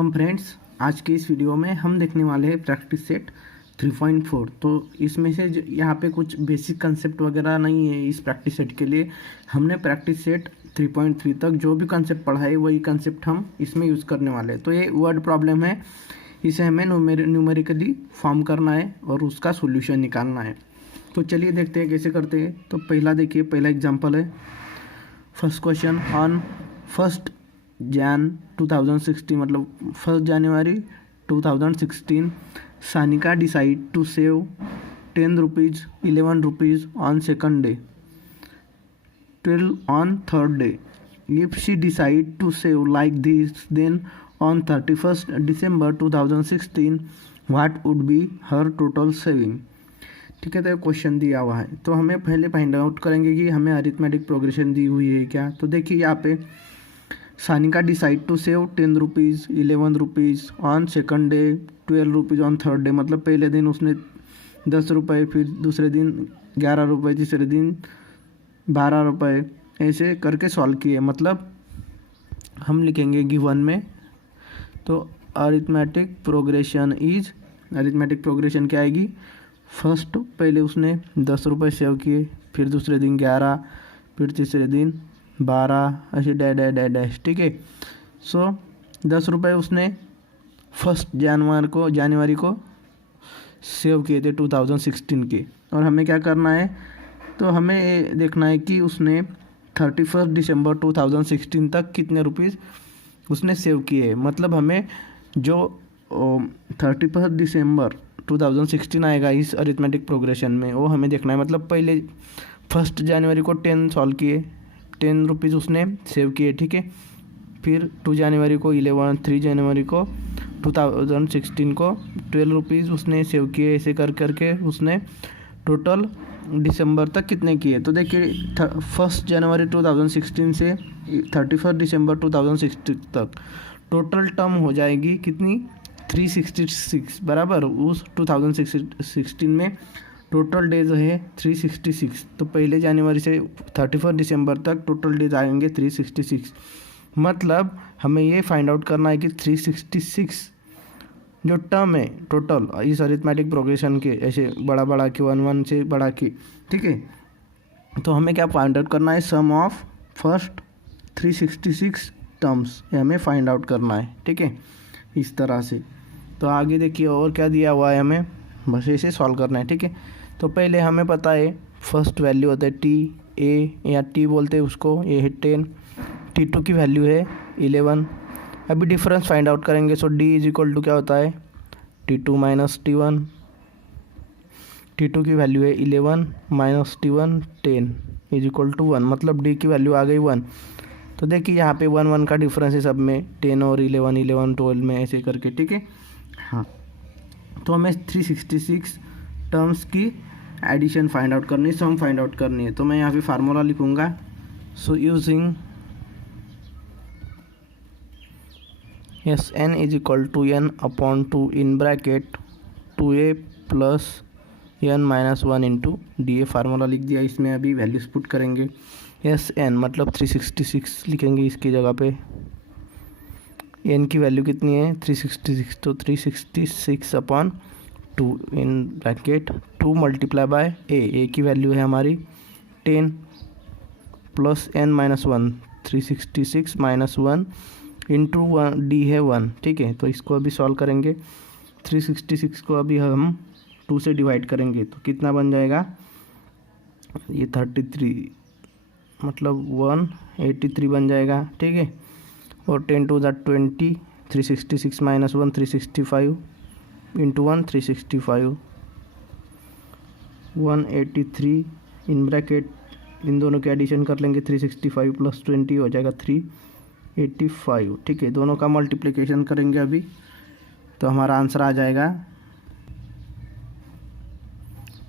Welcome friends. आज के इस वीडियो में हम देखने वाले हैं प्रैक्टिस सेट 3.4। तो इसमें से यहाँ पे कुछ बेसिक कंसेप्ट वगैरह नहीं है इस प्रैक्टिस सेट के लिए। हमने प्रैक्टिस सेट 3.3 तक जो भी कंसेप्ट पढ़ा है वही कंसेप्ट हम इसमें यूज़ करने वाले हैं। तो ये वर्ड प्रॉब्लम है, इसे हमें न्यूमेरिकली फॉर्म करना है और उसका सोल्यूशन निकालना है। तो चलिए देखते हैं कैसे करते हैं। तो पहला देखिए, पहला एग्जाम्पल है। फर्स्ट क्वेश्चन, ऑन 1 Jan 2016 मतलब 1 जनवरी 2016 Sanika decide to save 10 rupees 11 rupees on second day 12 on third day. If she decide to save like this then on 31st December 2016 what would be her total saving. ठीक है, तो question दिया हुआ है। तो हमें पहले फाइंड आउट करेंगे कि हमें अरिथमेटिक प्रोग्रेशन दी हुई है क्या। तो देखिए यहाँ पे Sanika decide to save 10 rupees 11 rupees on second day 12 rupees on third day. मतलब पहले दिन उसने 10 रुपये, फिर दूसरे दिन 11 रुपये, तीसरे दिन 12 रुपये, ऐसे करके सॉल्व किए। मतलब हम लिखेंगे गिवन में। तो अरिथमेटिक प्रोग्रेशन क्या आएगी। फर्स्ट पहले उसने 10 रुपये सेव किए, फिर दूसरे दिन 11, फिर तीसरे दिन 12, ऐसे डैश। ठीक है। सो 10 रुपये उसने 1 जनवरी को सेव किए थे 2016 के। और हमें क्या करना है, तो हमें देखना है कि उसने 31 दिसंबर 2016 तक कितने रुपीज़ उसने सेव किए। मतलब हमें जो 31 दिसंबर 2016 आएगा इस अरिथमेटिक प्रोग्रेशन में, वो हमें देखना है। मतलब पहले 1 जनवरी को 10 सॉल्व किए, 10 रुपीज़ उसने सेव किए। ठीक है। फिर 2 जनवरी को 11, 3 जनवरी को 2016 को 12 रुपीज़ उसने सेव किए। ऐसे करके उसने टोटल दिसंबर तक कितने किए। तो देखिए 1 जनवरी 2016 से 31 दिसंबर 2016 तक टोटल टर्म हो जाएगी कितनी, 366 बराबर। उस 2016 में टोटल डेज है 366। तो पहले जनवरी से 31 दिसंबर तक टोटल डेज आएंगे 366। मतलब हमें ये फाइंड आउट करना है कि 366 जो टर्म है टोटल इस अरिथमेटिक प्रोग्रेशन के, ऐसे बड़ा कि 1 से बड़ा की। ठीक है। तो हमें क्या फाइंड आउट करना है, सम ऑफ फर्स्ट 366 टर्म्स, ये हमें फाइंड आउट करना है। ठीक है, इस तरह से। तो आगे देखिए और क्या दिया हुआ है, हमें बस ऐसे सॉल्व करना है। ठीक है। तो पहले हमें पता है फर्स्ट वैल्यू होता है टी, ए या टी बोलते हैं उसको, ये है 10, T2 की वैल्यू है 11। अभी डिफरेंस फाइंड आउट करेंगे। सो D इज इक्वल टू क्या होता है, T2 माइनस T1। T2 की वैल्यू है 11 minus T1 10 is equal to 1। मतलब D की वैल्यू आ गई 1। तो देखिए यहाँ पे 1 का डिफरेंस है सब में, 10 और 11 12 में, ऐसे करके। ठीक है। हाँ, तो हमें 366 टर्म्स की एडिशन फाइंड आउट करनी है, सम फाइंड आउट करनी है। तो मैं यहाँ पे फार्मूला लिखूँगा। So using Sn is equal to n upon 2 in bracket 2a plus n minus 1 into D. Formula लिख दिया। इसमें अभी वैल्यूज पुट करेंगे। Sn मतलब 366 लिखेंगे इसकी जगह पे। n की वैल्यू कितनी है, 366। तो 366 upon 2 in bracket 2 multiply by a की वैल्यू है हमारी 10 plus n minus 1, 366 minus 1 into 1, D है 1। ठीक है। तो इसको अभी सॉल्व करेंगे। 366 को अभी हम 2 से डिवाइड करेंगे तो कितना बन जाएगा, ये 33 मतलब 183 बन जाएगा। ठीक है। और 10 to the 20, 366 minus 1 365 into 1 365, 183 in bracket, इन दोनों के एडिशन कर लेंगे। 365 प्लस 20 हो जाएगा 385। ठीक है। दोनों का मल्टीप्लिकेशन करेंगे अभी, तो हमारा आंसर आ जाएगा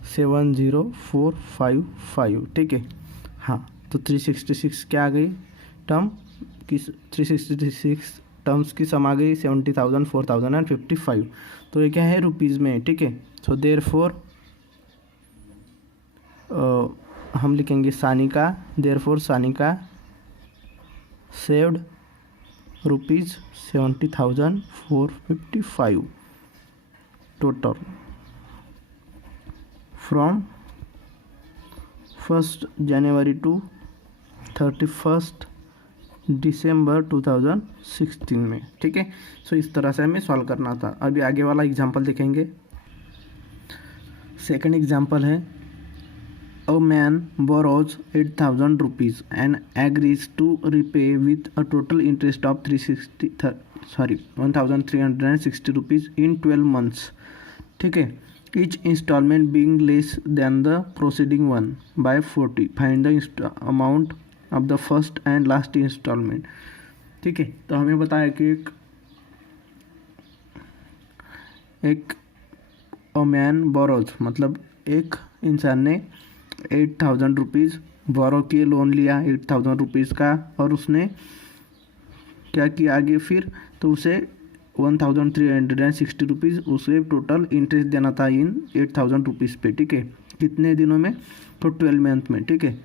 70455। ठीक है। हाँ, तो 366 क्या आ गई टर्म की, 366 टर्म्स की सम आ गई 70,000 40,000 एंड 55। तो ये क्या है, रुपीज़ में। ठीक है। सो देयरफॉर हम लिखेंगे Sanika, therefore Sanika saved rupees 70,455 total from 1st January to 31st December 2016 में। ठीक है, सो इस तरह से हमें सॉल्व करना था। अभी आगे वाला एग्जाम्पल देखेंगे। सेकंड एग्जाम्पल है, a man borrows 8,000 rupees and agrees to repay with a total interest of 1,360 rupees in 12 months. ठीक है, each installment being less than the proceeding one by 40, find the amount of the first and last installment. ठीक है, तो हमें बताया कि एक अ man borrows मतलब एक इंसान ने 8,000 रुपीज़ बोरो किए, लोन लिया 8,000 रुपीज़ का, और उसने क्या किया आगे फिर, तो उसे 1,360 रुपीज़ उसे टोटल इंटरेस्ट देना था इन 8,000 रुपीज़ पे। ठीक है, कितने दिनों में, तो 12 मंथ में। ठीक है,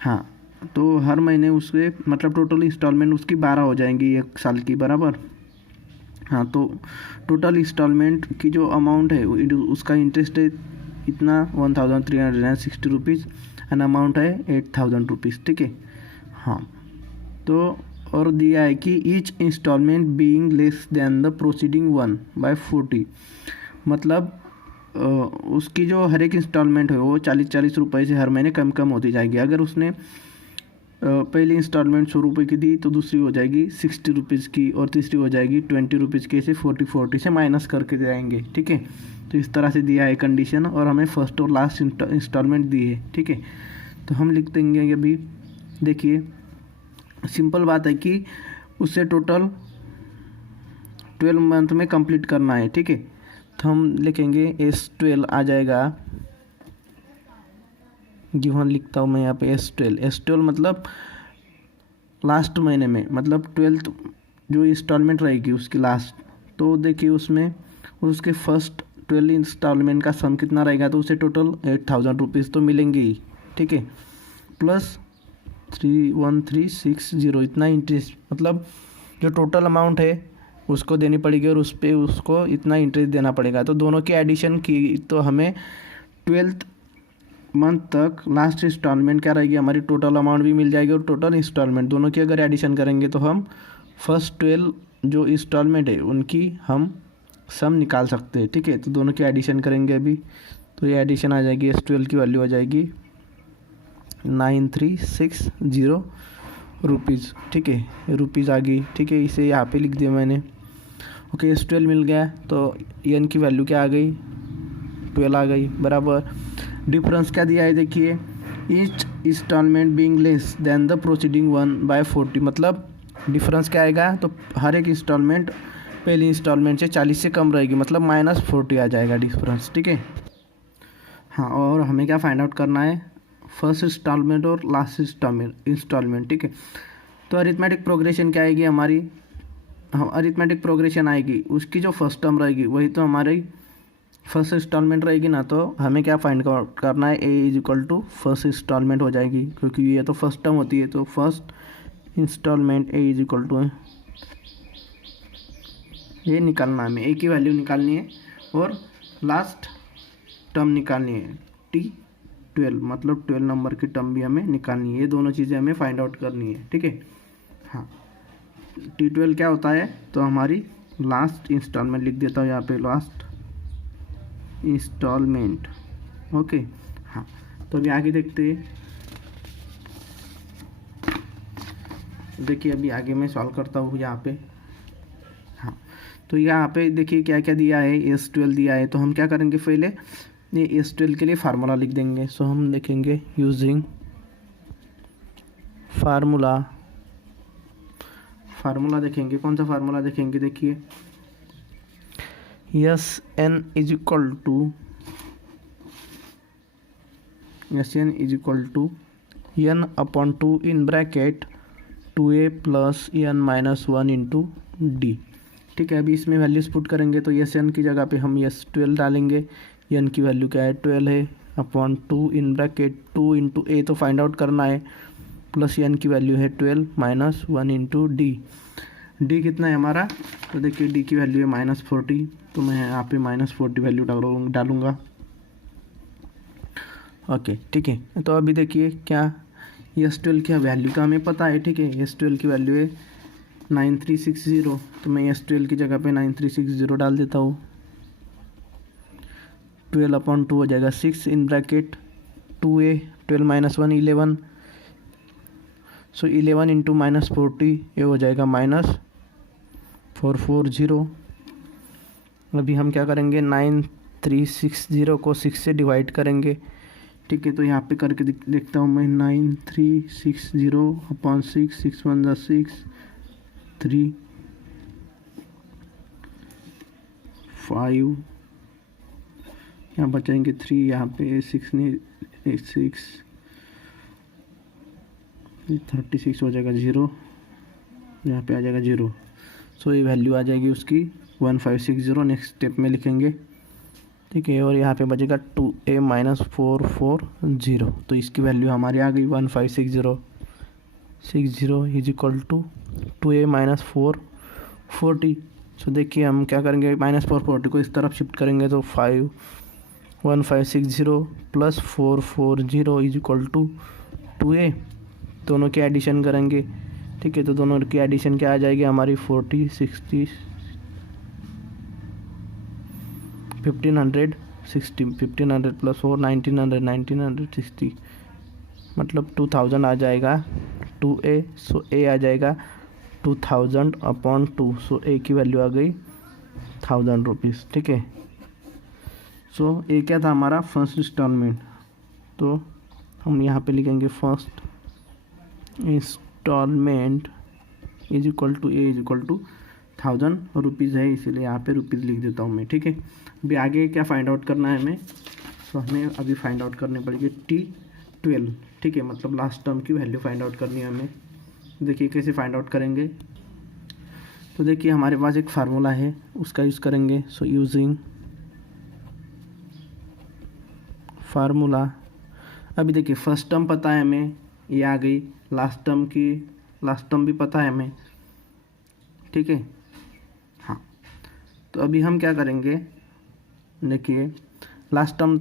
हाँ, तो हर महीने उसके मतलब टोटल इंस्टॉलमेंट उसकी 12 हो जाएंगी 1 साल की बराबर। हाँ, तो टोटल इंस्टॉलमेंट की जो अमाउंट है उसका इंटरेस्ट है इतना 1,360 रुपीज़ एंड अमाउंट है 8,000 रुपीज़। ठीक है, हाँ, तो और दिया है कि each installment being less than the proceeding one by 40, मतलब उसकी जो हर एक इंस्टॉलमेंट है वो 40-40 रुपये से हर महीने कम कम होती जाएगी। अगर उसने पहली इंस्टॉलमेंट 100 रुपये की दी तो दूसरी हो जाएगी 60 रुपीज़ की, और तीसरी हो जाएगी 20 रुपीज़ की, ऐसे 40 से माइनस करके जाएंगे। ठीक है, तो इस तरह से दिया है कंडीशन, और हमें फर्स्ट और लास्ट इंस्टॉलमेंट दी है। ठीक है, तो हम लिख देंगे अभी, देखिए सिंपल बात है कि उससे टोटल 12 मंथ में कंप्लीट करना है। ठीक है, तो हम लिखेंगे S12 आ जाएगा, गिवन लिखता हूँ मैं यहाँ पे S12 मतलब लास्ट महीने में, मतलब 12th जो इंस्टॉलमेंट रहेगी उसकी लास्ट, तो देखिए उसमें उसके फर्स्ट 12 इंस्टॉलमेंट का सम कितना रहेगा, तो उसे टोटल 8,000 रुपीज़ तो मिलेंगे ही। ठीक है, प्लस 31360 इतना इंटरेस्ट, मतलब जो टोटल अमाउंट है उसको देनी पड़ेगी और उस पर उसको इतना इंटरेस्ट देना पड़ेगा। तो दोनों की एडिशन की तो हमें 12th मंथ तक लास्ट इंस्टॉलमेंट क्या रहेगी, हमारी टोटल अमाउंट भी मिल जाएगी और टोटल इंस्टॉलमेंट दोनों की अगर एडिशन करेंगे तो हम फर्स्ट 12 जो इंस्टॉलमेंट है उनकी हम सम निकाल सकते हैं। ठीक है, तो दोनों की एडिशन करेंगे अभी, तो ये एडिशन आ जाएगी, S12 की वैल्यू आ जाएगी 9360 रुपीज़। ठीक है, रुपीज़ आ गई। ठीक है, इसे यहाँ पे लिख दिया मैंने। ओके, S12 मिल गया, तो एन की वैल्यू क्या आ गई, 12 आ गई बराबर। डिफरेंस क्या दिया है देखिए, each installment being less than the proceeding one by 40, मतलब डिफरेंस क्या आएगा, तो हर एक इंस्टॉलमेंट पहली इंस्टॉलमेंट से 40 से कम रहेगी, मतलब -40 आ जाएगा डिफरेंस। ठीक है, हाँ, और हमें क्या फाइंड आउट करना है, फर्स्ट इंस्टॉलमेंट और लास्ट इंस्टॉलमेंट। ठीक है, तो अरिथमेटिक प्रोग्रेशन क्या आएगी हमारी, हम अरिथमेटिक प्रोग्रेशन आएगी, उसकी जो फर्स्ट टर्म रहेगी वही तो हमारी फर्स्ट इंस्टॉलमेंट रहेगी ना, तो हमें क्या फाइंड करना है, A = फर्स्ट इंस्टॉलमेंट हो जाएगी, क्योंकि ये तो फर्स्ट टर्म होती है, तो फर्स्ट इंस्टॉलमेंट A = ये निकालना है, हमें A की वैल्यू निकालनी है और लास्ट टर्म निकालनी है T12, मतलब 12 नंबर की टर्म भी हमें निकालनी है। ये दोनों चीज़ें हमें फाइंड आउट करनी है। ठीक है, हाँ, T12 क्या होता है, तो हमारी लास्ट इंस्टॉलमेंट लिख देता हूँ यहाँ पे, लास्ट इंस्टॉलमेंट। ओके, हाँ, तो अभी आगे देखते हैं। देखिए अभी आगे मैं सॉल्व करता हूँ यहाँ पे। हाँ, तो यहाँ पे देखिए क्या क्या दिया है, S12 दिया है, तो हम क्या करेंगे, पहले ये S12 के लिए फार्मूला लिख देंगे। सो हम लिखेंगे यूजिंग फार्मूला देखेंगे, कौन सा फार्मूला देखेंगे, देखिए SN = N/2 in bracket 2A + N-1 × D। ठीक है, अभी इसमें वैल्यूज पुट करेंगे, तो SN की जगह पे हम S12 डालेंगे, N की वैल्यू क्या है, 12 है, /2 इन ब्रैकेट 2 × A तो फाइंड आउट करना है, प्लस N की वैल्यू है 12 - 1 × D। डी कितना है हमारा, तो देखिए डी की वैल्यू है -40, तो मैं यहाँ पे -40 वैल्यू डालूँगा। ओके ठीक है। तो अभी देखिए क्या S12 की वैल्यू का हमें पता है, ठीक है। S12 की वैल्यू है 9360, तो मैं S12 की जगह पे 9360 डाल देता हूँ। 12/2 हो जाएगा 6 in bracket 2a, 12 - 1 11, so 11 into -40 ये हो जाएगा -440। अभी हम क्या करेंगे, 9360 को 6 से डिवाइड करेंगे, ठीक है। तो यहाँ पे करके देखता हूँ मैं, 9360/6, 6 1 ज़ा 6, 3 5, यहाँ बचाएंगे 3, यहाँ पे 6 नहीं 6, 36 हो जाएगा 0, यहाँ पे आ जाएगा 0। सो ये वैल्यू आ जाएगी उसकी 1560, नेक्स्ट स्टेप में लिखेंगे, ठीक है। और यहाँ पे बचेगा 2a - 440, तो इसकी वैल्यू हमारी आ गई 1560 इज इक्वल टू 2a - 440। सो देखिए हम क्या करेंगे, -440 को इस तरफ शिफ्ट करेंगे तो 1560 plus 440 is equal to 2a, दोनों के एडिशन करेंगे, ठीक है। तो दोनों की एडिशन क्या आ जाएगी हमारी 40 60 1500 60, 1500 प्लस 4 1960, मतलब 2000 आ जाएगा 2a। सो a आ जाएगा 2000/2, सो a की वैल्यू आ गई 1000 रुपीज़, ठीक है। सो a क्या था हमारा, फर्स्ट इंस्टॉलमेंट, तो हम यहाँ पे लिखेंगे first installment is equal to a is equal to 1000 rupees है, इसीलिए यहाँ पे रुपीज़ लिख देता हूँ मैं, ठीक है। अभी आगे क्या फाइंड आउट करना है हमें, तो हमें अभी फाइंड आउट करनी पड़ेगी T12, ठीक है, मतलब लास्ट टर्म की वैल्यू फाइंड आउट करनी है हमें। देखिए कैसे फाइंड आउट करेंगे, तो देखिए हमारे पास एक फार्मूला है, उसका यूज़ करेंगे। सो यूजिंग फार्मूला, अभी देखिए फर्स्ट टर्म पता है हमें, ये आ गई, लास्ट टर्म भी पता है हमें, ठीक है। हाँ, तो अभी हम क्या करेंगे, देखिए लास्ट टर्म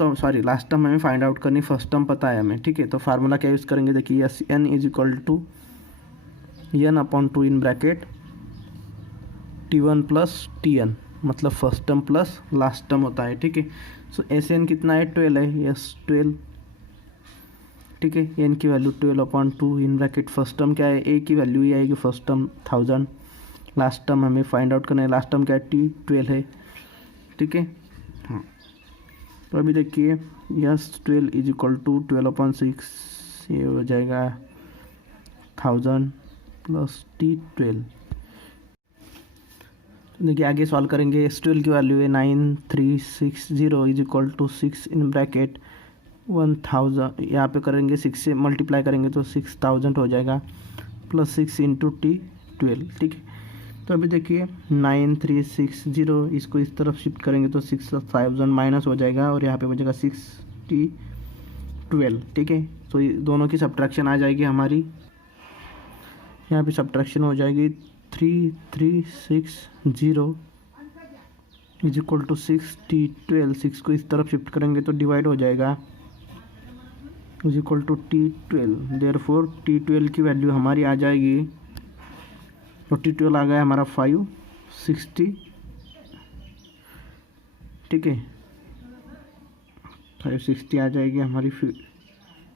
हमें फाइंड आउट करनी, फर्स्ट टर्म पता है हमें, ठीक है। तो फार्मूला क्या यूज़ करेंगे, देखिए n is equal to n/2 in bracket T1 plus Tn, मतलब first term plus last term होता है, ठीक है। सो Sn कितना है, 12 है, यस 12, ठीक है। n की value 12/2 in bracket first term क्या है, a की वैल्यू ही आएगी, फर्स्ट टर्म 1000, लास्ट टर्म हमें फाइंड आउट करना है, लास्ट टर्म क्या है, T12 है, ठीक है। हाँ, तो अभी देखिए यस 12 इज इक्वल टू 12/6, ये हो जाएगा 1000 प्लस T12। देखिए आगे सॉल्व करेंगे, S12 की वैल्यू है 9360 is equal to 6 in bracket 1000, यहाँ पे करेंगे 6 से मल्टीप्लाई करेंगे तो 6000 हो जाएगा, प्लस 6 इंटू T12, ठीक है। तो अभी देखिए 9360, इसको इस तरफ शिफ्ट करेंगे तो 6000 माइनस हो जाएगा, और यहाँ पे बचेगा 6T12, ठीक है। तो ये दोनों की सब्ट्रैक्शन आ जाएगी हमारी, यहाँ पे सब्ट्रैक्शन हो जाएगी 3360 इज इक्वल टू 6T12, 6 को इस तरफ शिफ्ट करेंगे तो डिवाइड हो जाएगा, is equal to T12, therefore T12 की वैल्यू हमारी आ जाएगी, तो T12 आ गया हमारा 560, ठीक है। 560 आ जाएगी हमारी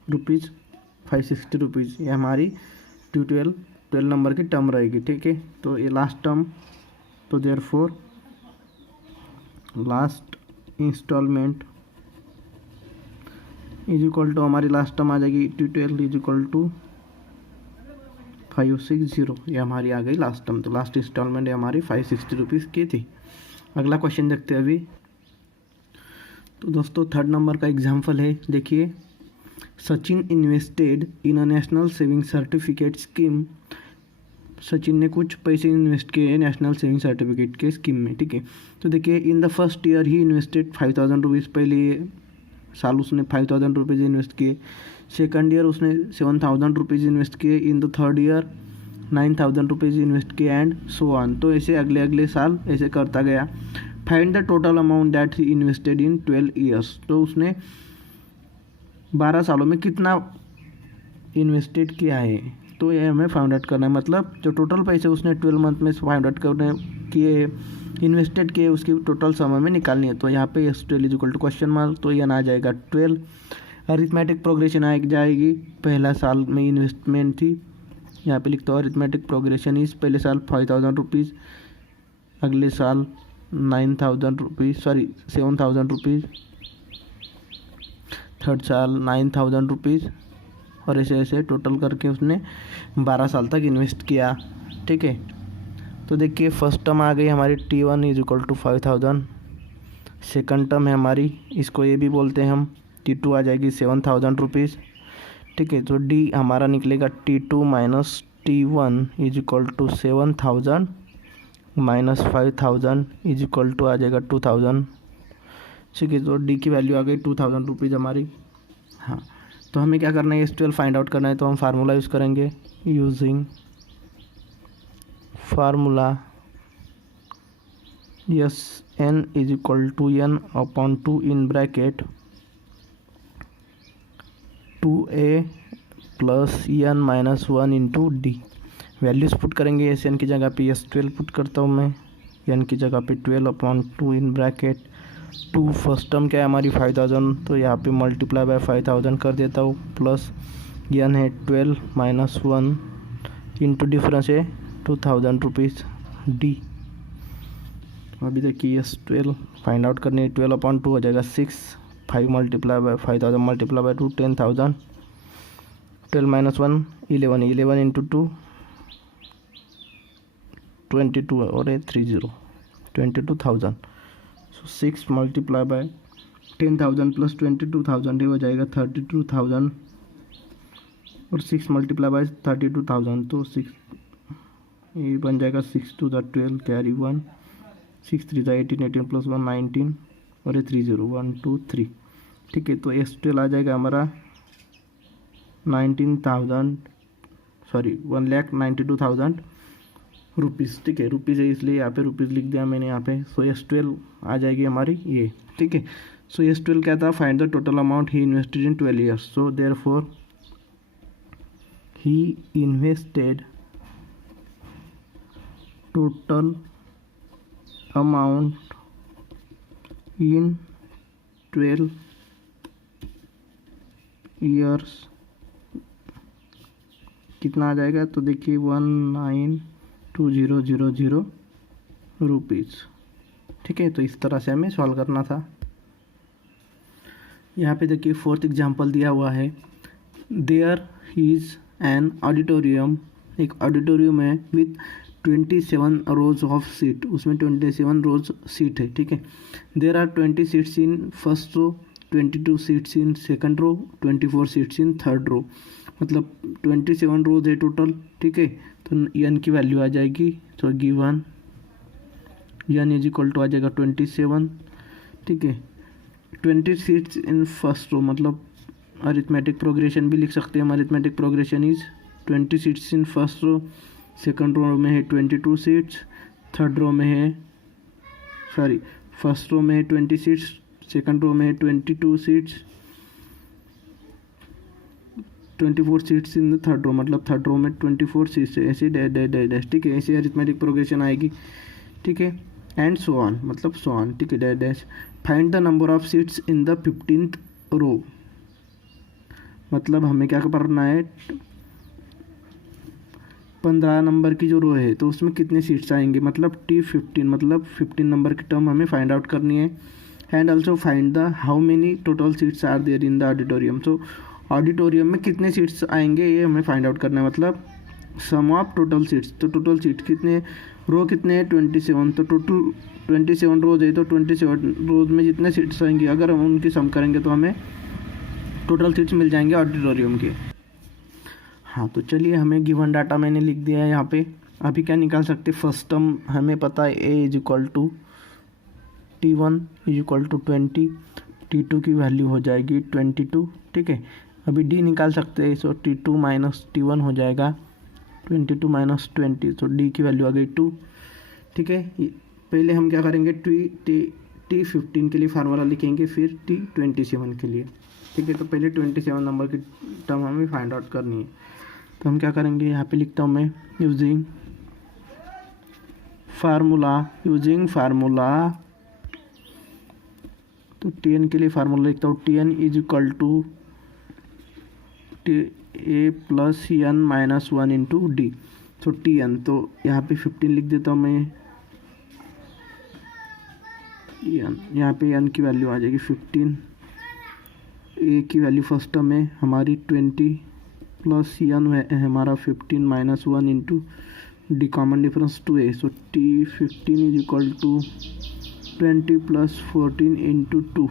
रुपीज़, 560 रुपीज़, ये हमारी T12 नंबर की टर्म रहेगी, ठीक है। तो ये लास्ट टर्म, तो therefore last installment is equal to, हमारी लास्ट टर्म आ जाएगी T12 इज इक्वल टू 560, ये हमारी आ गई लास्ट टर्म। तो लास्ट इंस्टॉलमेंट हमारी 560 रुपीज़ की थी। अगला क्वेश्चन देखते हैं अभी। तो दोस्तों थर्ड नंबर का एग्जाम्पल है, देखिए Sachin invested in a national saving certificate scheme, Sachin ने कुछ पैसे इन्वेस्ट किए नेशनल सेविंग सर्टिफिकेट के स्कीम में, ठीक है। तो देखिए इन the first year he invested 5000 rupees, पहले साल उसने 5000 रुपीज़ इन्वेस्ट किए, सेकंड ईयर उसने 7000 रुपीज़ इन्वेस्ट किए, इन the third year 9,000 rupees invest किया एंड सो ऑन। तो ऐसे अगले अगले साल ऐसे करता गया। Find the total amount that he invested in 12 years. तो उसने 12 सालों में कितना इन्वेस्टेड किया है, तो ये हमें फाइंड आउट करना है। मतलब जो टोटल पैसे उसने 12 मंथ में फाइंड आउट करने किए, इन्वेस्टेड किए, उसकी टोटल समय में निकालनी है। तो यहाँ पे S 12 is equal to question mark, तो यह आ जाएगा 12। अरिथमेटिक प्रोग्रेशन आ जाएगी, पहला साल में इन्वेस्टमेंट थी, यहाँ पे लिखता हूँ अरिथमेटिक प्रोग्रेशन इज पहले साल 5,000 रुपीज़, अगले साल 9,000 रुपीज़, सॉरी 7,000 रुपीज़, थर्ड साल 9,000 रुपीज़, और ऐसे ऐसे टोटल करके उसने 12 साल तक इन्वेस्ट किया। ठीक है, तो देखिए फर्स्ट टर्म आ गई हमारी T1 is equal to 5,000। Second term है हमारी, इसको ये भी बोलते हैं हम, T2 आ जाएगी 7,000 रुपीज़। ठीक है, तो डी हमारा निकलेगा T2 minus T1 is equal to 7,000 minus 5,000 is equal to आ जाएगा 2,000। ठीक है, तो डी की वैल्यू आ गई 2,000 रुपीज़ हमारी। हाँ, तो हमें क्या करना है, एस 12 फाइंड आउट करना है, तो हम फार्मूला यूज़ करेंगे। Using formula S N is equal to N upon 2 in bracket 2a plus N minus 1 into D. Values put करेंगे, एस एन की जगह पे एस 12 पुट करता हूँ मैं, एन की जगह पे 12 upon 2 in bracket 2 first term क्या है हमारी 5,000, तो यहाँ पे मल्टीप्लाई बाय 5,000 कर देता हूँ, प्लस एन है 12 माइनस 1 इंटू डिफरेंस है 2,000 रुपीज़ डी। अभी देखिए एस 12 फाइंड आउट करनी है, 12 अपॉन 2 हो जाएगा 6, 5 multiply by 5,000 multiply by 2 10,000, 12 minus 1 11, 11 into 2 22 और 30 22,000। सो 6 मल्टीप्लाई बाय 10,000 प्लस 22,000 ये हो जाएगा 32,000, और 6 मल्टीप्लाई बाय 32,000 तो 6 ये बन जाएगा 6 टू द 12 कैरी 1, 6 3 18, 18 प्लस 1 19 और ये 30 1 2 3। ठीक है, तो एस 12 आ जाएगा हमारा 19,000 सॉरी 1,92,000 रुपीज़। ठीक है, रुपीज़ है इसलिए यहाँ पे रुपीज़ लिख दिया मैंने यहाँ पे। सो एस 12 आ जाएगी हमारी ये। ठीक है, सो एस 12 क्या था, find the total amount he invested in 12 years. So therefore he invested total amount in 12 years कितना आ जाएगा, तो देखिए 19,2000 रुपीज़। ठीक है, तो इस तरह से हमें सॉल्व करना था। यहाँ पे देखिए फोर्थ एग्जांपल दिया हुआ है, देयर इज़ एन ऑडिटोरियम, एक ऑडिटोरियम है विथ 27 रोज ऑफ सीट, उसमें 27 रोज सीट है। ठीक है, there are 20 seats in first row, 22 seats in second row, 24 seats in third row, मतलब 27 रोज है टोटल। ठीक है, तो एन की वैल्यू आ जाएगी, तो given n is equal to आ जाएगा 27। ठीक है, 20 सीट्स इन फर्स्ट रो, मतलब अरिथमेटिक प्रोग्रेशन भी लिख सकते हैं हम। Arithmetic progression is 20 seats in first row, second row में है 22 सीट्स, थर्ड रो में है सॉरी फर्स्ट रो में है 20 सीट्स, सेकंड रो में है 22 seats, 24 seats in the third row, मतलब थर्ड रो में 24 सीट्स है। ऐसे डैश डैश डैश डैश। ठीक है, ऐसे अरिथमेटिक प्रोग्रेशन आएगी। ठीक है, एंड सो ऑन, मतलब सो ऑन। ठीक है, dash dash. Find the number of seats in the 15th रो, मतलब हमें क्या करना है, 15 नंबर की जो रो है तो उसमें कितने सीट्स आएंगे, मतलब T15, मतलब 15 नंबर की टर्म हमें फाइंड आउट करनी है। And also find the how many total seats are there in the auditorium, तो ऑडिटोरियम में कितने सीट्स आएंगे ये हमें फाइंड आउट करना है, मतलब सम ऑफ टोटल सीट्स। तो टोटल सीट कितने, रो कितने हैं 27, तो टोटल 27 रोज है, तो 27 रोज में जितने सीट्स आएंगे अगर हम उनकी सम करेंगे तो हमें टोटल सीट्स मिल जाएंगे ऑडिटोरियम के। हाँ, तो चलिए हमें गिवन डाटा मैंने लिख दिया है यहाँ पे। अभी क्या निकाल सकते, फर्स्ट टर्म हमें पता है a is equal to T1 is equal to 20, T2 की वैल्यू हो जाएगी 22। ठीक है, अभी डी निकाल सकते हैं, सो T2 माइनस T1 हो जाएगा 22 माइनस 20, तो डी की वैल्यू आ गई 2। ठीक है, पहले हम क्या करेंगे, T15 के लिए फार्मूला लिखेंगे, फिर T27 के लिए। ठीक है, तो पहले 27 नंबर की टर्म हमें फाइंड आउट करनी है। तो हम क्या करेंगे, यहाँ पे लिखता हूँ मैं यूजिंग फार्मूला। तो Tn के लिए फार्मूला लिखता हूँ, Tn is equal to A plus n minus 1 into D. तो Tn, तो यहाँ पे 15 लिख देता हूँ मैं, यहाँ पे n की वैल्यू आ जाएगी 15। A की वैल्यू फर्स्ट टर्म है हमारी 20 प्लस n है हमारा 15 minus 1 into D, common difference 2a। So T15 is equal to 20 plus 14 into 2।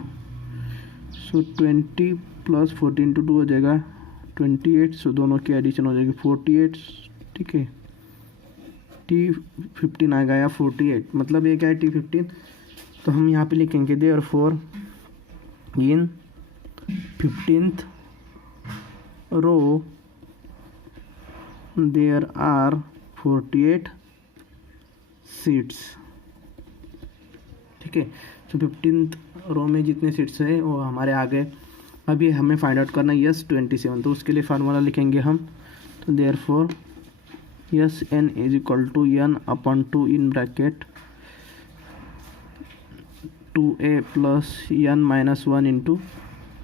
So 20 plus 14 into 2 हो जाएगा 28। सो दोनों की एडिशन हो जाएगी 48। ठीक है, T15 आएगा या 48, मतलब ये क्या है T15। तो हम यहाँ पे लिखेंगे therefore in 15th row there are 48 seats. ठीक है, तो 15th रो में जितने सीट्स है वो हमारे आ गए। अभी हमें फाइंड आउट करना है यस 27, तो उसके लिए फार्मूला लिखेंगे हम। तो therefore S N is equal to n upon 2 in bracket 2a plus n minus 1 into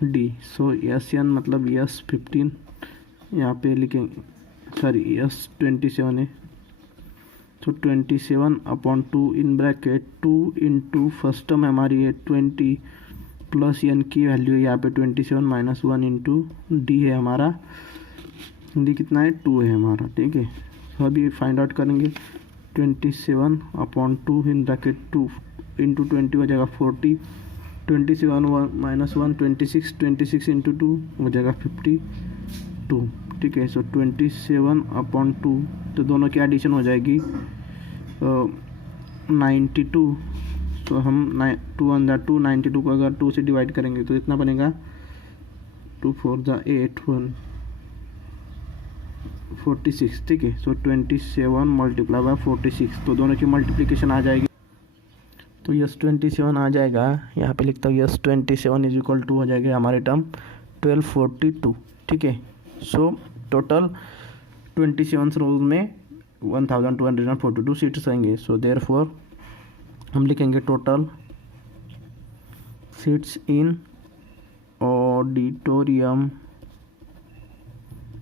D. So S N मतलब यस 15 यहाँ पे लिखेंगे, सॉरी यस 27 है। तो 27 upon 2 in bracket 2 into first term हमारी है 20 प्लस n की वैल्यू है यहाँ पे 27 माइनस 1 इंटू डी है हमारा, डी कितना है 2 है हमारा। ठीक है, तो अभी फाइंड आउट करेंगे 27 अपॉन 2 इन ब्रैकेट 2 इंटू 20 हो जाएगा 40, 27 माइनस 1 26, 26 इंटू 2 हो जाएगा 52। ठीक है, सो 27 अपॉन 2, तो दोनों की एडिशन हो जाएगी 92। तो हम 2 ऑन द 2, 92 को अगर 2 से डिवाइड करेंगे तो इतना बनेगा 2 4 द 8 1 46। ठीक है, सो 27 मल्टीप्लाई बाय 46, तो दोनों की मल्टीप्लिकेशन आ जाएगी। तो यस 27 आ जाएगा, यहाँ पे लिखता हूँ यस 27 इज इक्वल टू हो जाएगा हमारे टर्म 1242। ठीक है, सो टोटल 27 रोज में 1242 सीट्स आएंगे। सो देयरफॉर हम लिखेंगे total seats in auditorium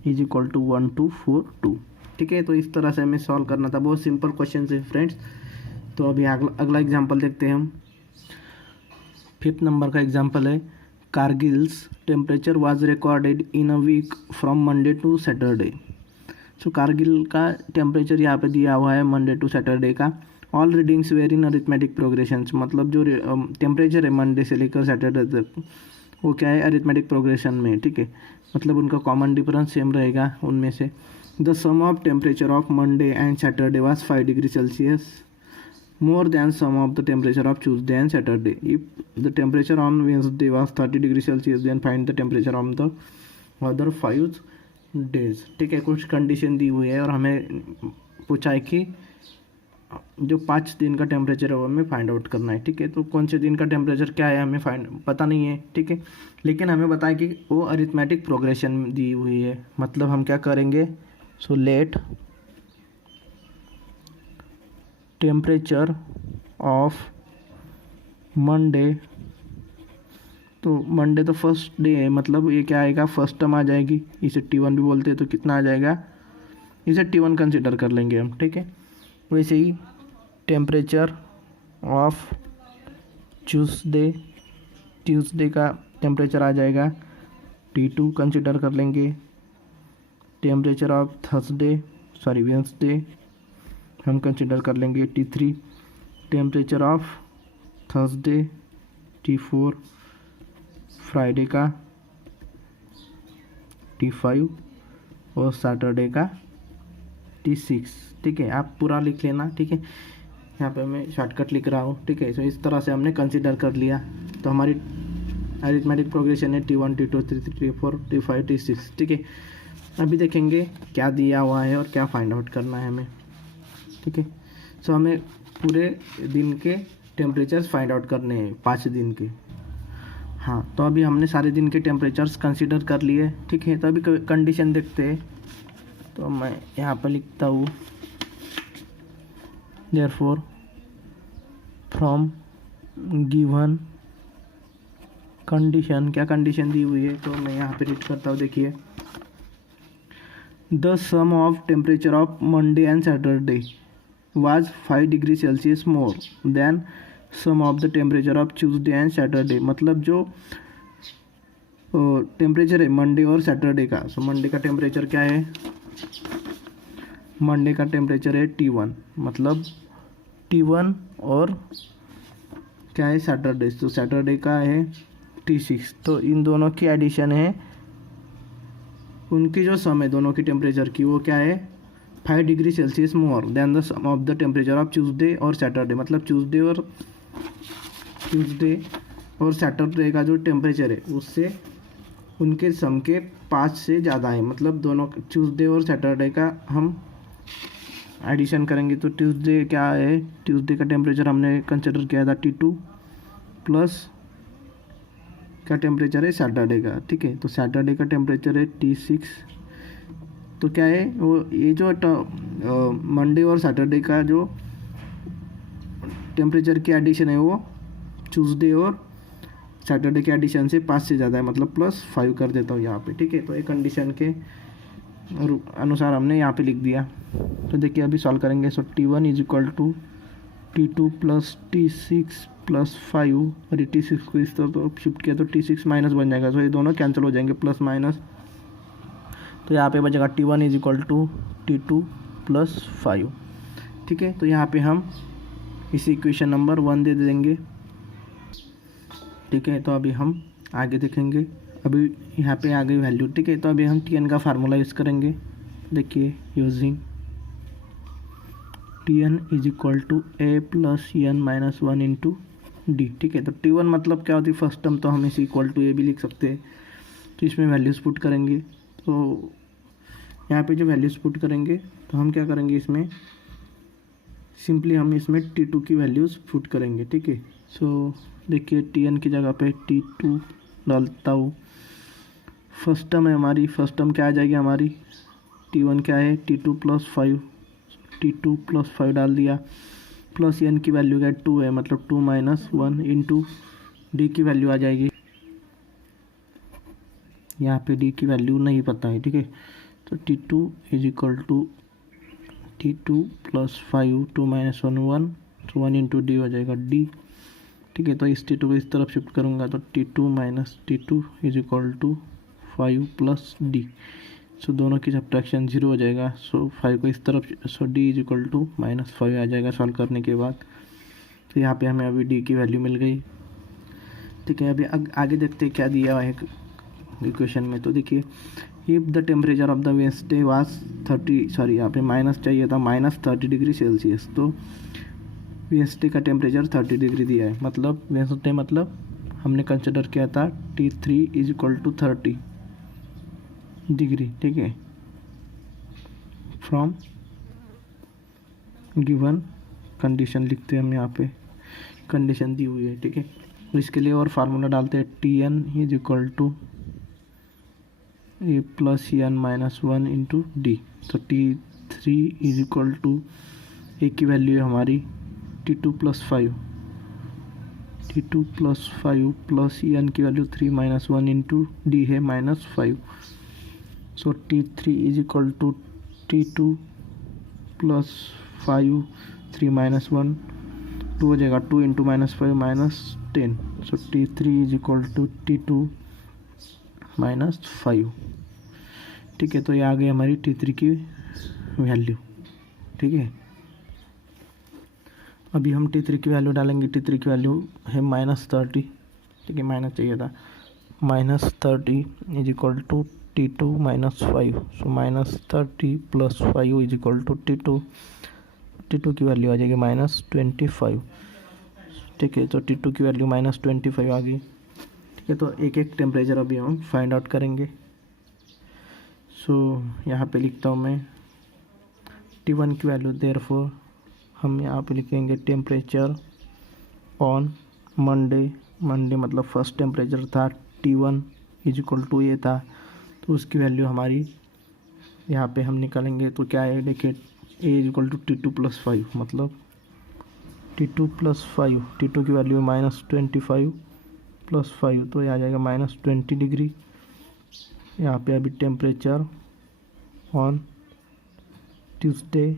is equal to 1242। ठीक है, तो इस तरह से हमें सॉल्व करना था। बहुत सिंपल क्वेश्चन है फ्रेंड्स। तो अभी अगला एग्जांपल देखते हैं हम। 5th नंबर का एग्जांपल है, Kargil's temperature was recorded in a week from Monday to Saturday. So Kargil का टेम्परेचर यहाँ पे दिया हुआ है मंडे टू सैटरडे का। All readings were in arithmetic progression, मतलब जो टेम्परेचर है मंडे से लेकर सैटरडे तक वो क्या है अरिथमेटिक प्रोग्रेशन में। ठीक है, मतलब उनका कॉमन डिफरेंस सेम रहेगा उनमें से। The sum of temperature of Monday and Saturday was 5 degree Celsius more than sum of the temperature of Tuesday and Saturday. If the temperature on Wednesday was 30 degree Celsius, then find the temperature on the other 5 days. ठीक है, कुछ condition दी हुई है और हमें पूछा है कि जो 5 दिन का टेम्परेचर है वो हमें फाइंड आउट करना है। ठीक है, तो कौन से दिन का टेम्परेचर क्या है हमें पता नहीं है। ठीक है, लेकिन हमें बताया कि वो अरिथमेटिक प्रोग्रेशन दी हुई है। मतलब हम क्या करेंगे, so let temperature of Monday, तो मंडे तो फर्स्ट डे है, मतलब ये क्या आएगा फर्स्ट टर्म आ जाएगी, इसे T1 भी बोलते हैं। तो कितना आ जाएगा, इसे T1 कंसिडर कर लेंगे हम। ठीक है, वैसे ही टेम्परेचर ऑफ ट्यूसडे का टेम्परेचर आ जाएगा T2 कंसिडर कर लेंगे। टेम्परेचर ऑफ वेंसडे हम कंसिडर कर लेंगे T3। Temperature of Thursday T4। Friday का T5 और सैटरडे का T6। ठीक है, आप पूरा लिख लेना। ठीक है, यहाँ पे मैं शॉर्टकट लिख रहा हूँ। ठीक है, तो इस तरह से हमने कंसिडर कर लिया। तो हमारी अरिथमेटिक प्रोग्रेशन है T1 T2 T3 T4 T5 T6। ठीक है, अभी देखेंगे क्या दिया हुआ है और क्या फाइंड आउट करना है हमें, ठीक है। सो हमें पूरे दिन के टेम्परेचर्स फाइंड आउट करने हैं, 5 दिन के। हाँ, तो अभी हमने सारे दिन के टेम्परेचर्स कंसीडर कर लिए, ठीक है। तो अभी कंडीशन देखते हैं। तो मैं यहाँ पर लिखता हूँ देयरफॉर फ्रॉम गिवन कंडीशन, क्या कंडीशन दी हुई है तो मैं यहाँ पे रीड करता हूँ। देखिए, the sum of temperature of Monday and Saturday was 5 degree Celsius more than sum of the temperature of Tuesday and Saturday. मतलब जो टेम्परेचर है मंडे और सैटरडे का, सो मंडे का टेम्परेचर क्या है, मंडे का टेम्परेचर है T1, मतलब T1 और क्या है सैटरडे, तो सैटरडे का है T6। तो इन दोनों की एडिशन है, उनकी जो सम है दोनों की टेम्परेचर की, वो क्या है 5 degree Celsius more than the sum of the temperature of Tuesday और सैटरडे। मतलब ट्यूसडे और सैटरडे का जो टेम्परेचर है उससे उनके सम के 5 से ज़्यादा है। मतलब दोनों ट्यूसडे और सैटरडे का हम एडिशन करेंगे तो ट्यूसडे क्या है, ट्यूसडे का टेम्परेचर हमने कंसिडर किया था T2 प्लस का टेम्परेचर है सैटरडे का, ठीक है। तो सैटरडे का टेम्परेचर है T6। तो क्या है वो, ये जो मंडे और सैटरडे का जो टेम्परेचर की एडिशन है वो ट्यूसडे और सैटरडे के एडिशन से 5 से ज़्यादा है, मतलब +5 कर देता हूँ यहाँ पे, ठीक है। तो एक कंडीशन के अनुसार हमने यहाँ पे लिख दिया। तो देखिए अभी सॉल्व करेंगे। So T1 is equal to T2 plus T6 plus 5, और T6 को इस तरफ शिफ्ट किया तो T6 माइनस बन जाएगा। तो ये दोनों कैंसिल हो जाएंगे, प्लस माइनस। तो यहाँ पे बचेगा T1 is equal to T2 plus 5, ठीक है। तो यहाँ पे हम इसी इक्वेशन नंबर 1 दे देंगे, ठीक है। तो अभी हम आगे देखेंगे, अभी यहाँ पे आ गई वैल्यू, ठीक है। तो अभी हम Tn का फार्मूला यूज़ करेंगे। देखिए, using Tn is equal to A plus N minus 1 into D, ठीक है। तो T1 मतलब क्या होती है फर्स्ट टर्म, तो हम इसे इक्वल टू A भी लिख सकते हैं। तो इसमें वैल्यूज़ पुट करेंगे। तो यहाँ पे जो वैल्यूज़ पुट करेंगे तो हम क्या करेंगे, इसमें सिंपली हम इसमें T2 की वैल्यूज़ पुट करेंगे, ठीक है। सो देखिए Tn की जगह पे T2 डालता हूँ। फर्स्ट टर्म है हमारी, फर्स्ट टर्म क्या आ जाएगी हमारी, T1 क्या है T2 प्लस 5, T2 प्लस 5 डाल दिया, प्लस N की वैल्यू क्या 2 है, मतलब 2 माइनस 1 इंटू डी की वैल्यू आ जाएगी। यहाँ पे डी की वैल्यू नहीं पता है, ठीक है। तो T2 is equal to T2 plus 5, 2 minus 1 1, तो 1 इंटू डी हो जाएगा डी, ठीक है। तो इस T2 को इस तरफ शिफ्ट करूँगा तो T2 minus T2 is equal to 5 plus d. So दोनों की सब्ट्रैक्शन 0 हो जाएगा। सो 5 को इस तरफ, सो डी इज इक्वल टू -5 आ जाएगा सॉल्व करने के बाद। तो यहाँ पे हमें अभी डी की वैल्यू मिल गई, ठीक है। अभी आगे देखते हैं क्या दिया हुआ है इक्वेशन में। तो देखिए, if the temperature of the Wednesday was 30, sorry यहाँ पे माइनस चाहिए था, -30 डिग्री सेल्सियस। तो वेंसडे का टेम्परेचर 30 डिग्री दिया है, मतलब वेंसडे मतलब हमने कंसिडर किया था T3 is equal to 30 degree, ठीक है। फ्रॉम गिवन कंडीशन लिखते हैं हम, यहाँ पे कंडीशन दी हुई है, ठीक है। तो इसके लिए और फार्मूला डालते हैं, Tn is equal to A plus N minus 1 into D. तो T3 इज इक्वल टू ए की वैल्यू है हमारी T2 plus 5, T2 plus 5 plus N की वैल्यू 3 माइनस 1 इंटू डी है -5। So T3 is equal to T2 plus 5, 3 minus 1, 2 हो जाएगा, 2 into -5 -10। So T3 is equal to T2 -5, ठीक है। तो ये आ गई हमारी T3 की वैल्यू, ठीक है। अभी हम T3 की वैल्यू डालेंगे। T3 की वैल्यू है -30, ठीक है, माइनस चाहिए था, -30 is equal to T2 -5। So -30 plus 5 is equal to T2 की वैल्यू आ जाएगी -25, ठीक है। तो T2 की वैल्यू -25 आ गई, ठीक है। तो एक एक टेम्परेचर अभी हम फाइंड आउट करेंगे। सो यहाँ पे लिखता हूँ मैं T1 की वैल्यू, देयरफॉर हम यहाँ पे लिखेंगे टेम्परेचर ऑन मंडे मतलब फर्स्ट टेम्परेचर था T1 इक्वल टू ये था, तो उसकी वैल्यू हमारी यहाँ पे हम निकालेंगे। तो क्या है, देखिए A इक्वल टू T2 + 5, मतलब T2 + 5, T2 की वैल्यू -25 + 5, तो ये आ जाएगा -20 डिग्री। यहाँ पे अभी temperature on Tuesday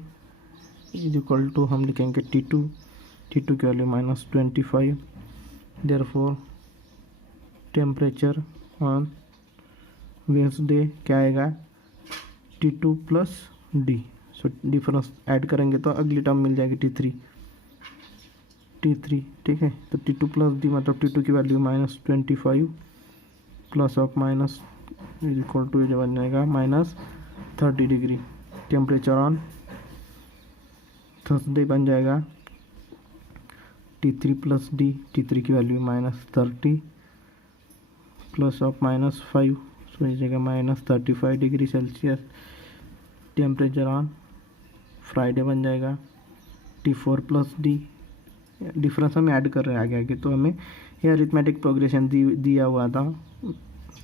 equal to हम लिखेंगे T2 की value -25, therefore temperature on Wednesday क्या आएगा, T2 + D। So difference add करेंगे तो अगली टर्म मिल जाएगी T3, ठीक है। तो T2 + D मतलब T2 की value -25 plus of minus equal to जो बन जाएगा -30 डिग्री। टेम्परेचर ऑन थर्सडे बन जाएगा T3 + D, T3 की वैल्यू -30 प्लस ऑफ -5, सो ये जगह -35 degree Celsius. Temperature on Friday बन जाएगा T4 + D, डिफरेंस हम ऐड कर रहे हैं आगे, तो हमें ये अरिथमेटिक प्रोग्रेशन दिया हुआ था,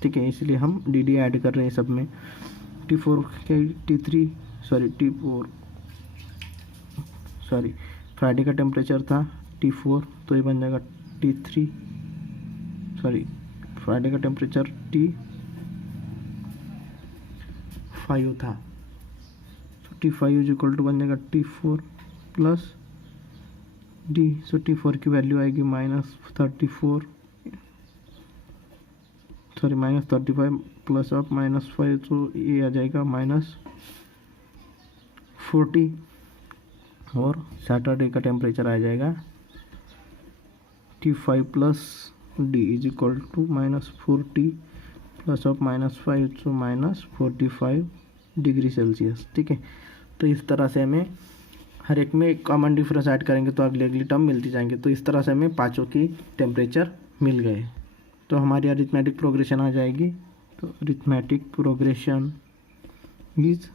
ठीक है, इसलिए हम डी ऐड कर रहे हैं सब में। T4 फ्राइडे का टेम्परेचर था T4, तो ये बन जाएगा T3, फ्राइडे का टेम्परेचर T5 था, तो T5 इक्वल टू बन जाएगा T4 + D। सो T4 की वैल्यू आएगी -35 प्लस ऑफ -5, तो ये आ जाएगा -40, और सैटरडे का टेम्परेचर आ जाएगा T5 + D equal to -40 plus of -5, तो -45 डिग्री सेल्सियस, ठीक है। तो इस तरह से हमें हर एक में कॉमन डिफरेंस ऐड करेंगे तो अगली टर्म मिलती जाएंगे। तो इस तरह से हमें पाँचों की टेम्परेचर मिल गए, तो हमारी अरिथमेटिक प्रोग्रेशन आ जाएगी। तो अरिथमेटिक प्रोग्रेशन इज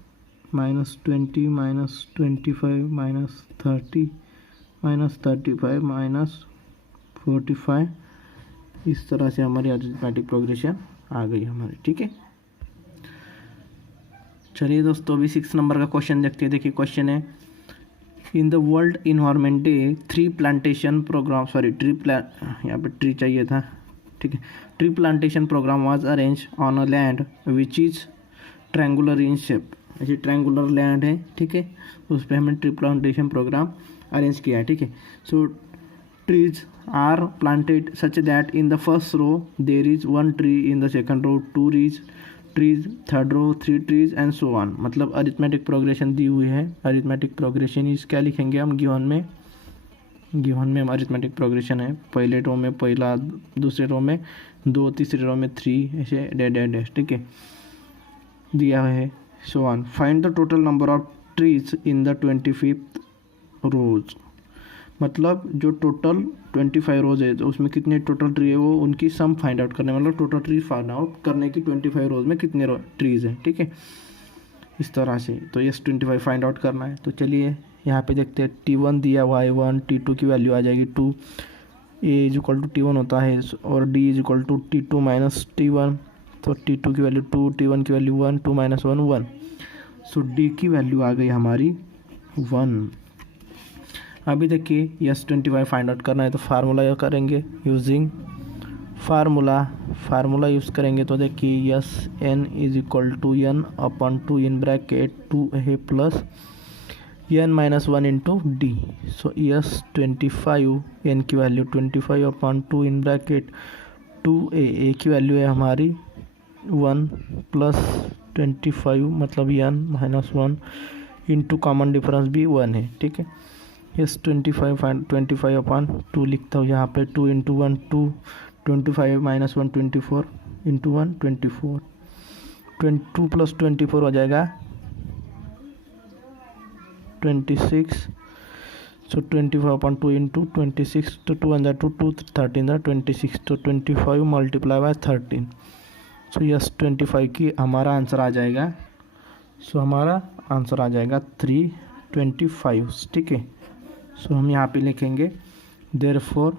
-20 -25 -30 -35 -45, इस तरह से हमारी अरिथमेटिक प्रोग्रेशन आ गई हमारी, ठीक है। चलिए दोस्तों, अभी 6 नंबर का क्वेश्चन देखते हैं। देखिए क्वेश्चन है, in the world environment day 3 plantation programme, यहाँ पे ट्री चाहिए था, ठीक है। Tree plantation programme was arrange on a land which is triangular in shape, ऐसे ट्रैंगुलर लैंड है, ठीक है, उस पर हमने ट्री प्लांटेशन प्रोग्राम अरेंज किया है, ठीक है। So trees are planted such that in the first row there is 1 tree, in the second row 2 trees, third row 3 trees and so on. मतलब अरिथमेटिक प्रोग्रेशन दी हुई है। अरिथमेटिक प्रोग्रेशन इस क्या लिखेंगे हम, गिवन में हम अरिथमेटिक प्रोग्रेशन है, पहले रो में पहला, दूसरे रो में 2, तीसरे रो में 3, ऐसे डैश, ठीक है, दिया है, so on. Find the total number of trees in the 25th रोज, मतलब जो टोटल 25 रोज है तो उसमें कितने टोटल ट्री है वो उनकी सम फाइंड आउट करने, मतलब टोटल ट्री फाइंड आउट करने की 25 रोज में कितने ट्रीज हैं, ठीक है, इस तरह से। तो यस 25 फाइंड आउट करना है। तो चलिए यहाँ पे देखते हैं, T1 दिया हुआ है 1, T2 की वैल्यू आ जाएगी 2, A इक्वल टू T1 होता है, और D equal to T2 - T1, तो T2 की वैल्यू 2, T1 की वैल्यू 1, 2 - 1 1, सो D की वैल्यू आ गई हमारी 1। अभी देखिए यस 25 फाइंड आउट करना है, तो फार्मूला करेंगे यूजिंग फार्मूला यूज़ करेंगे। तो देखिए S n equal to n/2 in bracket 2a plus n - 1 into D. So S 25 n की वैल्यू 25/2 इन ब्रैकेट 2a की वैल्यू है हमारी 1 प्लस 25 मतलब n - 1 इंटू कॉमन डिफरेंस भी 1 है, ठीक है। यस 25/2 लिखता हूँ यहाँ पे, 2 × 1 2, 25 - 1 24 इंटू 1 24, 2 + 24 हो जाएगा 26, सो 25/2 इंटू 26, तो 2 × 2 2 13 26, तो 25 × 13, सो यस 25 की हमारा आंसर आ जाएगा सो हमारा आंसर आ जाएगा 325, ठीक है। सो हम यहाँ पे लिखेंगे therefore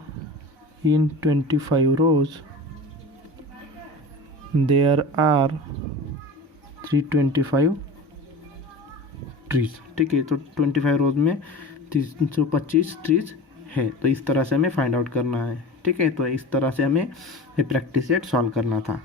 in 25 rows there are 325 trees, ठीक है। तो 25 रोज में 325 ट्रीज है। तो इस तरह से हमें फाइंड आउट करना है, ठीक है। तो इस तरह से हमें ये प्रैक्टिस सेट सॉल्व करना था।